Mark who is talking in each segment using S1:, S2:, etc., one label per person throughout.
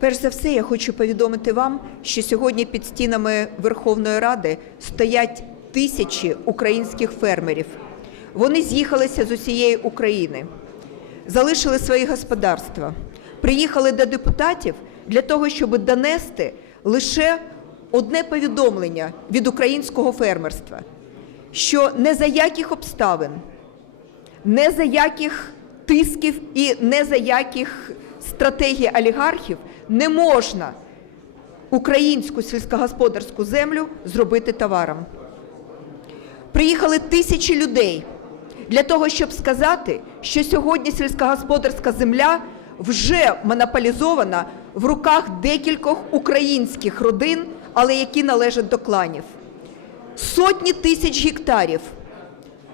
S1: Перш за все, я хочу повідомити вам, що сьогодні під стінами Верховної Ради стоять тисячі українських фермерів. Вони з'їхалися з усієї України, залишили свої господарства, приїхали до депутатів для того, щоб донести лише одне повідомлення від українського фермерства, що не за яких обставин, не за яких тисків і не за яких стратегій олігархів не можна українську сільськогосподарську землю зробити товаром. Приїхали тисячі людей для того, щоб сказати, що сьогодні сільськогосподарська земля вже монополізована в руках декількох українських родин, але які належать до кланів. Сотні тисяч гектарів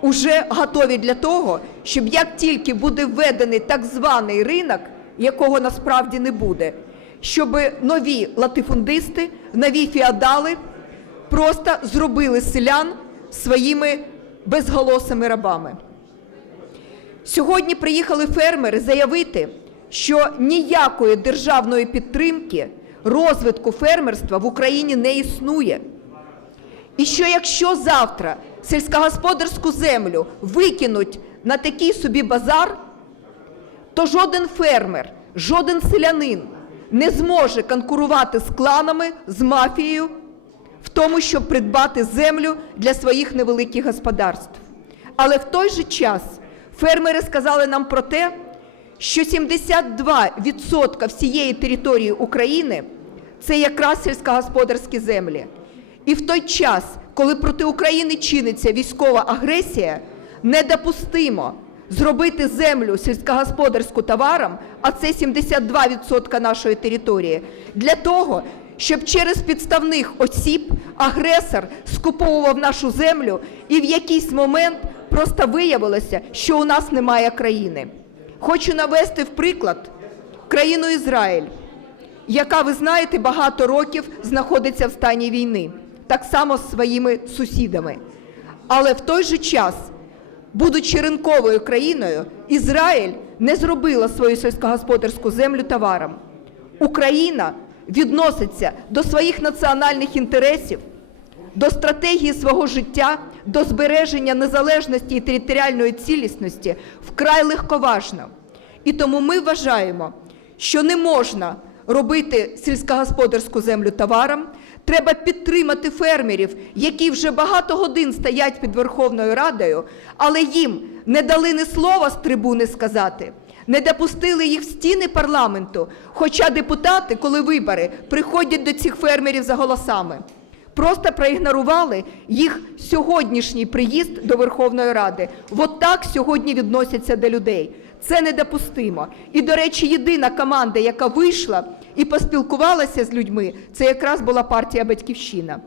S1: уже готові для того, щоб як тільки буде введений так званий ринок, якого насправді не буде, щоб нові латифундисти, нові феодали просто зробили селян своїми безголосими рабами. Сьогодні приїхали фермери заявити, що ніякої державної підтримки розвитку фермерства в Україні не існує. І що якщо завтра сільськогосподарську землю викинуть на такий собі базар, то жоден фермер, жоден селянин не зможе конкурувати з кланами, з мафією в тому, щоб придбати землю для своїх невеликих господарств. Але в той же час фермери сказали нам про те, що 72% всієї території України це якраз сільськогосподарські землі. І в той час, коли проти України чиниться військова агресія, недопустимо зробити землю сільськогосподарську товаром, а це 72% нашої території, для того, щоб через підставних осіб агресор скуповував нашу землю і в якийсь момент просто виявилося, що у нас немає країни. Хочу навести в приклад країну Ізраїль, яка, ви знаєте, багато років знаходиться в стані війни, так само з своїми сусідами. Але в той же час, будучи ринковою країною, Ізраїль не зробила свою сільськогосподарську землю товаром. Україна відноситься до своїх національних інтересів, до стратегії свого життя, до збереження незалежності і територіальної цілісності вкрай легковажно. І тому ми вважаємо, що не можна робити сільськогосподарську землю товаром. Треба підтримати фермерів, які вже багато годин стоять під Верховною Радою, але їм не дали ні слова з трибуни сказати, не допустили їх в стіни парламенту. Хоча депутати, коли вибори, приходять до цих фермерів за голосами. Просто проігнорували їх сьогоднішній приїзд до Верховної Ради. От так сьогодні відносяться до людей. Це недопустимо. І, до речі, єдина команда, яка вийшла і поспілкувалася з людьми, це якраз була партія Батьківщина.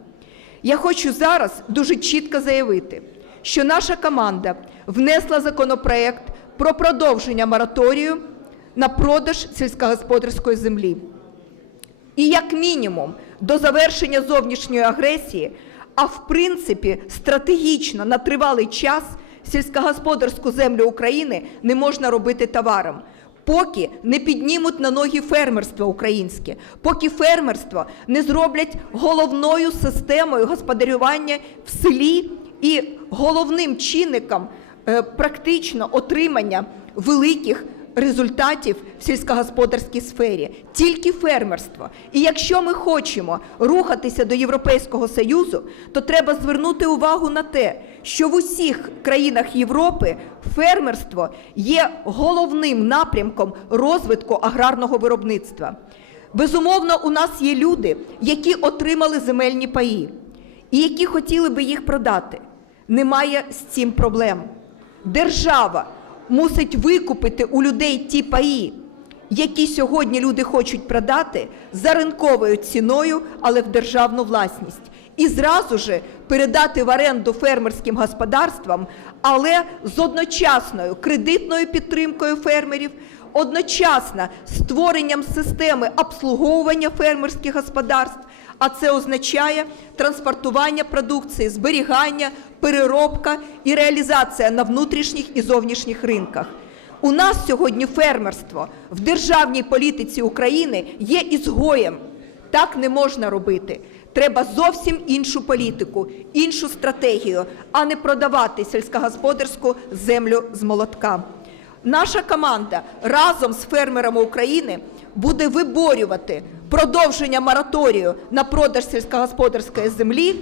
S1: Я хочу зараз дуже чітко заявити, що наша команда внесла законопроект про продовження мораторію на продаж сільськогосподарської землі. І як мінімум до завершення зовнішньої агресії, а в принципі стратегічно на тривалий час сільськогосподарську землю України не можна робити товаром. Поки не піднімуть на ноги фермерство українське, поки фермерство не зроблять головною системою господарювання в селі і головним чинником е, практично отримання великих результатів в сільськогосподарській сфері, тільки фермерство. І якщо ми хочемо рухатися до Європейського Союзу, то треба звернути увагу на те, що в усіх країнах Європи фермерство є головним напрямком розвитку аграрного виробництва. Безумовно, у нас є люди, які отримали земельні паї і які хотіли би їх продати. Немає з цим проблем. Держава мусить викупити у людей ті паї, які сьогодні люди хочуть продати за ринковою ціною, але в державну власність. І зразу же передати в оренду фермерським господарствам, але з одночасною кредитною підтримкою фермерів, одночасно створенням системи обслуговування фермерських господарств, а це означає транспортування продукції, зберігання, переробка і реалізація на внутрішніх і зовнішніх ринках. У нас сьогодні фермерство в державній політиці України є ізгоєм. Так не можна робити. Треба зовсім іншу політику, іншу стратегію, а не продавати сільськогосподарську землю з молотка. Наша команда разом з фермерами України буде виборювати продовження мораторію на продаж сільськогосподарської землі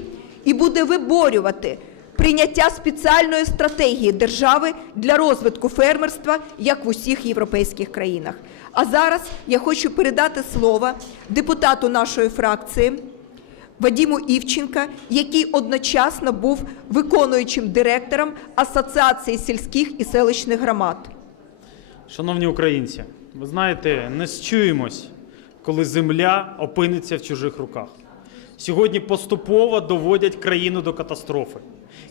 S1: і буде виборювати прийняття спеціальної стратегії держави для розвитку фермерства, як в усіх європейських країнах. А зараз я хочу передати слово депутату нашої фракції Вадиму Івченка, який одночасно був виконуючим директором Асоціації сільських і селищних громад.
S2: Шановні українці, ви знаєте, не счуємось, коли земля опиниться в чужих руках. Сьогодні поступово доводять країну до катастрофи.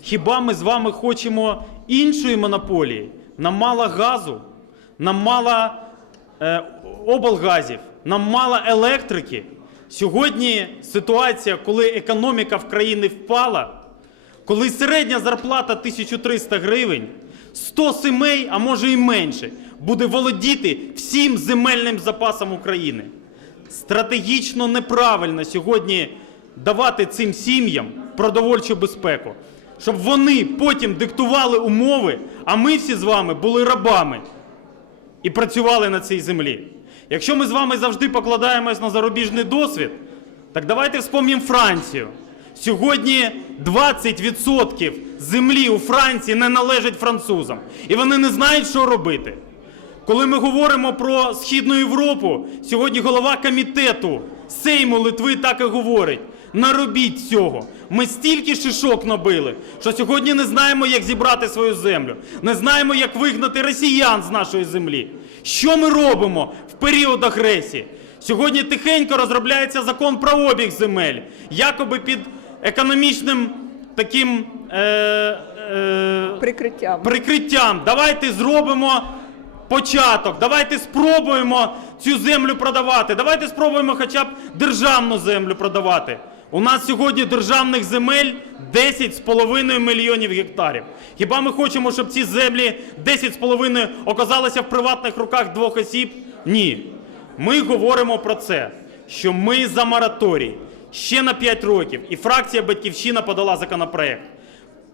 S2: Хіба ми з вами хочемо іншої монополії? Нам мало газу, нам мало е, облгазів, нам мало електрики. Сьогодні ситуація, коли економіка в країні впала, коли середня зарплата 1300 гривень, 100 сімей, а може і менше, буде володіти всім земельним запасом України. Стратегічно неправильно сьогодні давати цим сім'ям продовольчу безпеку, щоб вони потім диктували умови, а ми всі з вами були рабами і працювали на цій землі. Якщо ми з вами завжди покладаємось на зарубіжний досвід, так давайте вспомнім Францію. Сьогодні 20% землі у Франції не належить французам, і вони не знають, що робити. Коли ми говоримо про Східну Європу, сьогодні голова комітету Сейму Литви так і говорить: не робіть цього. Ми стільки шишок набили, що сьогодні не знаємо, як зібрати свою землю, не знаємо, як вигнати росіян з нашої землі. Що ми робимо в період агресії? Сьогодні тихенько розробляється закон про обіг земель, якоби під економічним таким е, е,
S1: Прикриттям.
S2: прикриттям. Давайте зробимо початок. Давайте спробуємо цю землю продавати. Давайте спробуємо хоча б державну землю продавати. У нас сьогодні державних земель 10,5 мільйонів гектарів. Хіба ми хочемо, щоб ці землі 10,5 оказалися в приватних руках двох осіб? Ні. Ми говоримо про це, що ми за мораторій ще на 5 років, і фракція Батьківщина подала законопроект.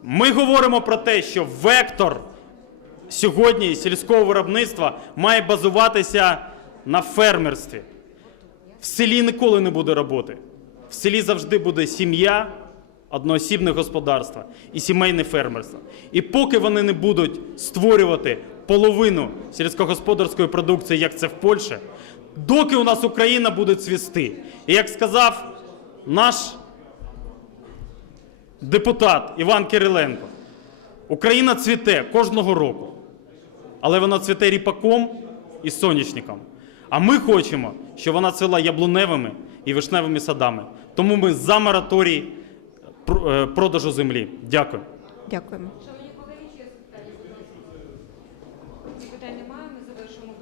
S2: Ми говоримо про те, що вектор сьогодні сільського виробництва має базуватися на фермерстві. В селі ніколи не буде роботи. В селі завжди буде сім'я, одноосібне господарство і сімейне фермерство. І поки вони не будуть створювати половину сільськогосподарської продукції, як це в Польщі, доки у нас Україна буде цвісти. І як сказав наш депутат Іван Кириленко, Україна цвіте кожного року, але вона цвіте ріпаком і соняшником. А ми хочемо, щоб вона цвіла яблуневими і вишневими садами. Тому ми за мораторій е, продажу землі. Дякую.
S1: Дякуємо.